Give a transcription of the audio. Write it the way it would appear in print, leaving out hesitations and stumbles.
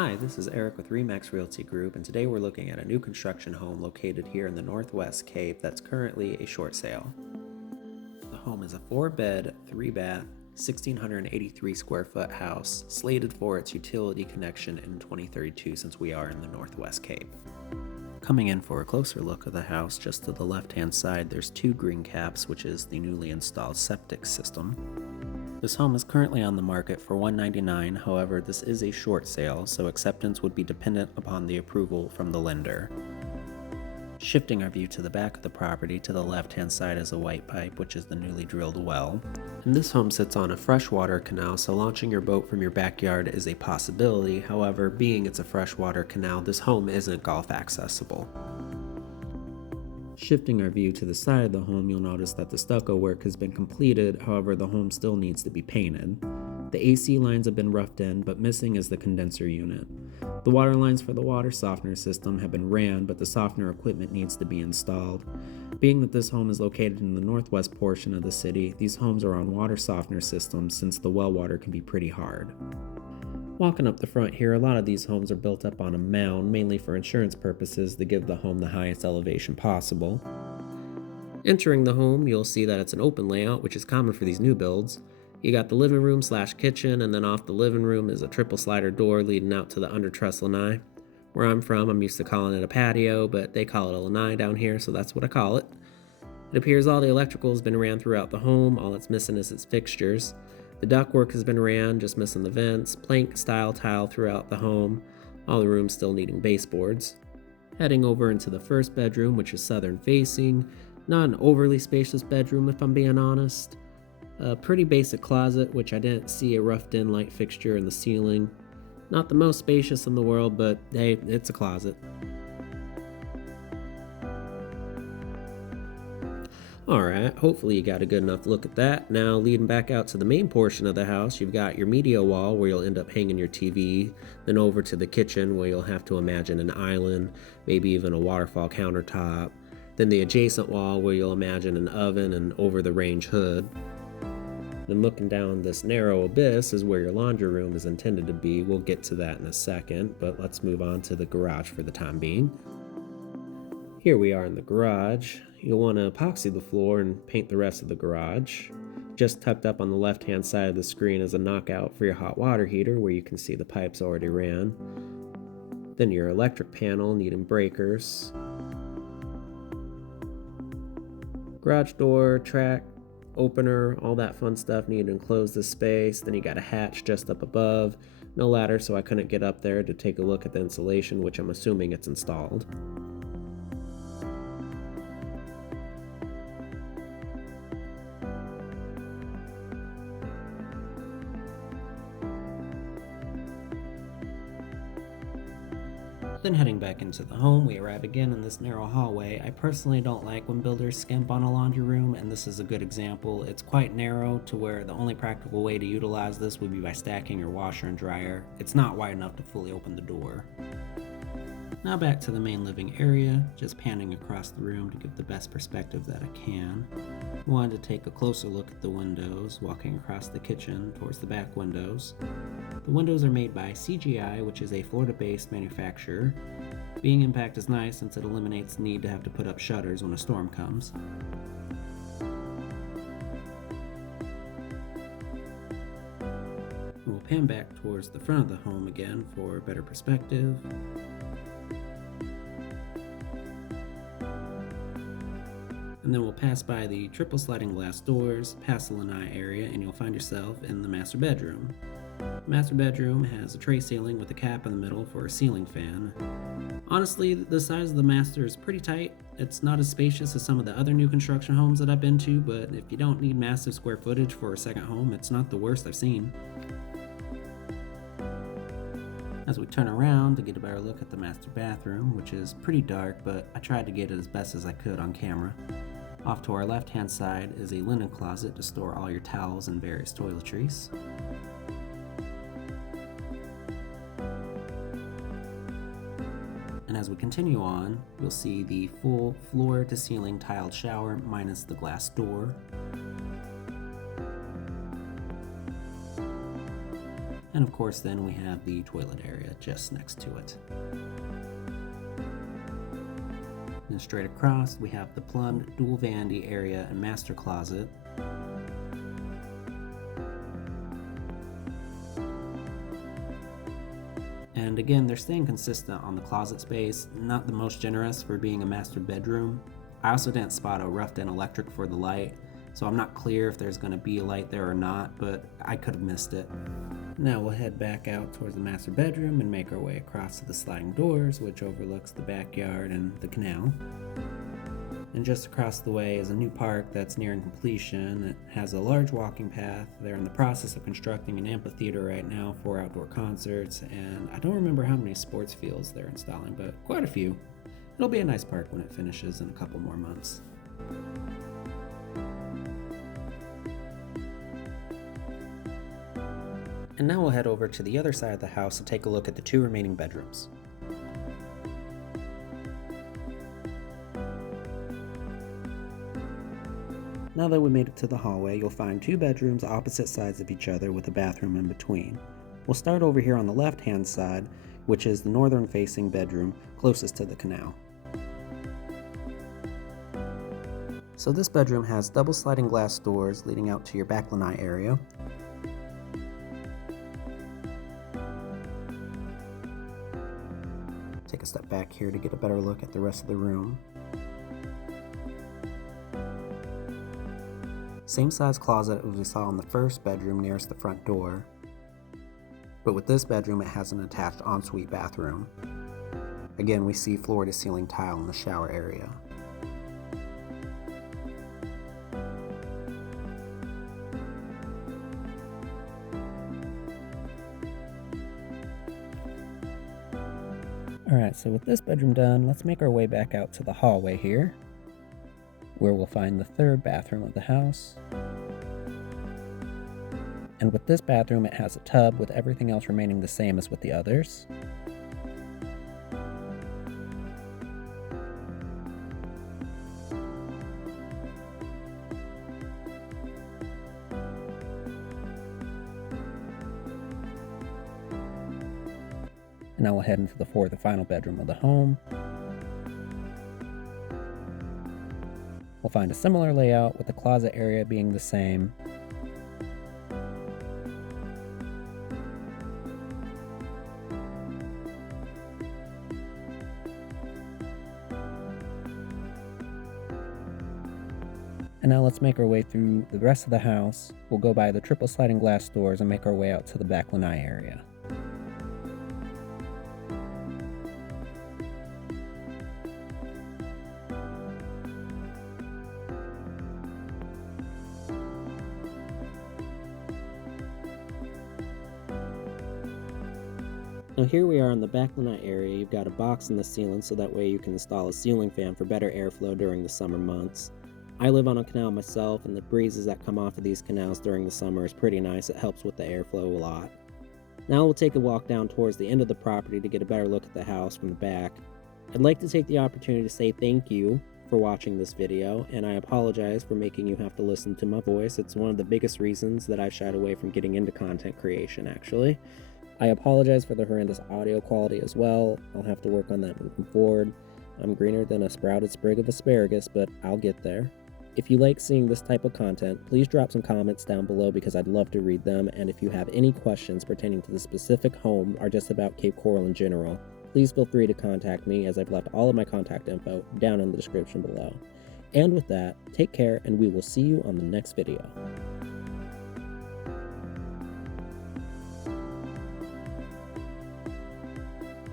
Hi, this is Eric with Remax Realty Group, and today we're looking at a new construction home located here in the Northwest Cape that's currently a short sale. The home is a 4-bed, 3-bath, 1,683 square foot house, slated for its utility connection in 2032 since we are in the Northwest Cape. Coming in for a closer look of the house, just to the left-hand side, there's 2 green caps, which is the newly installed septic system. This home is currently on the market for $199. However, this is a short sale, so acceptance would be dependent upon the approval from the lender. Shifting our view to the back of the property, to the left-hand side is a white pipe, which is the newly drilled well. And this home sits on a freshwater canal, so launching your boat from your backyard is a possibility. However, being it's a freshwater canal, this home isn't golf accessible. Shifting our view to the side of the home, you'll notice that the stucco work has been completed. However, the home still needs to be painted. The AC lines have been roughed in, but missing is the condenser unit. The water lines for the water softener system have been ran, but the softener equipment needs to be installed. Being that this home is located in the northwest portion of the city, these homes are on water softener systems since the well water can be pretty hard. Walking up the front here, a lot of these homes are built up on a mound, mainly for insurance purposes to give the home the highest elevation possible. Entering the home, you'll see that it's an open layout, which is common for these new builds. You got the living room / kitchen, and then off the living room is a triple slider door leading out to the under truss lanai. Where I'm from, I'm used to calling it a patio, but they call it a lanai down here, so that's what I call it. It appears all the electrical has been ran throughout the home. All it's missing is its fixtures. The ductwork has been ran, just missing the vents, plank style tile throughout the home, all the rooms still needing baseboards. Heading over into the first bedroom, which is southern facing, not an overly spacious bedroom if I'm being honest. A pretty basic closet, which I didn't see a roughed in light fixture in the ceiling. Not the most spacious in the world, but hey, it's a closet. Alright, hopefully you got a good enough look at that. Now, leading back out to the main portion of the house, you've got your media wall where you'll end up hanging your TV, then over to the kitchen where you'll have to imagine an island, maybe even a waterfall countertop, then the adjacent wall where you'll imagine an oven and over the range hood. Then looking down this narrow abyss is where your laundry room is intended to be. We'll get to that in a second, but let's move on to the garage for the time being. Here we are in the garage. You'll want to epoxy the floor and paint the rest of the garage. Just tucked up on the left-hand side of the screen is a knockout for your hot water heater where you can see the pipes already ran. Then your electric panel needing breakers. Garage door, track, opener, all that fun stuff needed to enclose the space. Then you got a hatch just up above. No ladder, so I couldn't get up there to take a look at the insulation, which I'm assuming it's installed. Then heading back into the home, we arrive again in this narrow hallway. I personally don't like when builders skimp on a laundry room, and this is a good example. It's quite narrow to where the only practical way to utilize this would be by stacking your washer and dryer. It's not wide enough to fully open the door. Now back to the main living area, just panning across the room to give the best perspective that I can. I wanted to take a closer look at the windows, walking across the kitchen towards the back windows. The windows are made by CGI, which is a Florida-based manufacturer. Being impact is nice since it eliminates the need to have to put up shutters when a storm comes. We'll pan back towards the front of the home again for better perspective. And then we'll pass by the triple sliding glass doors, past the lanai area, and you'll find yourself in the master bedroom. The master bedroom has a tray ceiling with a cap in the middle for a ceiling fan. Honestly, the size of the master is pretty tight. It's not as spacious as some of the other new construction homes that I've been to, but if you don't need massive square footage for a second home, it's not the worst I've seen. As we turn around to get a better look at the master bathroom, which is pretty dark, but I tried to get it as best as I could on camera. Off to our left-hand side is a linen closet to store all your towels and various toiletries. And as we continue on, you'll see the full floor-to-ceiling tiled shower minus the glass door. And of course then we have the toilet area just next to it. And straight across we have the plumbed dual vanity area and master closet. And again, they're staying consistent on the closet space, not the most generous for being a master bedroom. I also didn't spot a roughed-in electric for the light, so I'm not clear if there's going to be a light there or not, but I could have missed it. Now we'll head back out towards the master bedroom and make our way across to the sliding doors, which overlooks the backyard and the canal. And just across the way is a new park that's nearing completion. It has a large walking path. They're in the process of constructing an amphitheater right now for outdoor concerts, and I don't remember how many sports fields they're installing, but quite a few. It'll be a nice park when it finishes in a couple more months. And now we'll head over to the other side of the house to take a look at the 2 remaining bedrooms. Now that we made it to the hallway, you'll find 2 bedrooms opposite sides of each other with a bathroom in between. We'll start over here on the left-hand side, which is the northern-facing bedroom closest to the canal. So this bedroom has double sliding glass doors leading out to your back lanai area. Take a step back here to get a better look at the rest of the room. Same size closet as we saw in the first bedroom nearest the front door, but with this bedroom it has an attached ensuite bathroom. Again, we see floor to ceiling tile in the shower area. Alright, so with this bedroom done, let's make our way back out to the hallway here, where we'll find the 3rd bathroom of the house. And with this bathroom, it has a tub with everything else remaining the same as with the others. And now we'll head into the 4th and final bedroom of the home. We'll find a similar layout with the closet area being the same. And now let's make our way through the rest of the house. We'll go by the triple sliding glass doors and make our way out to the back lanai area. Now here we are in the back lanai area. You've got a box in the ceiling so that way you can install a ceiling fan for better airflow during the summer months. I live on a canal myself, and the breezes that come off of these canals during the summer is pretty nice. It helps with the airflow a lot. Now we'll take a walk down towards the end of the property to get a better look at the house from the back. I'd like to take the opportunity to say thank you for watching this video, and I apologize for making you have to listen to my voice. It's one of the biggest reasons that I've shied away from getting into content creation, actually. I apologize for the horrendous audio quality as well. I'll have to work on that moving forward. I'm greener than a sprouted sprig of asparagus, but I'll get there. If you like seeing this type of content, please drop some comments down below because I'd love to read them, and if you have any questions pertaining to the specific home or just about Cape Coral in general, please feel free to contact me, as I've left all of my contact info down in the description below. And with that, take care, and we will see you on the next video.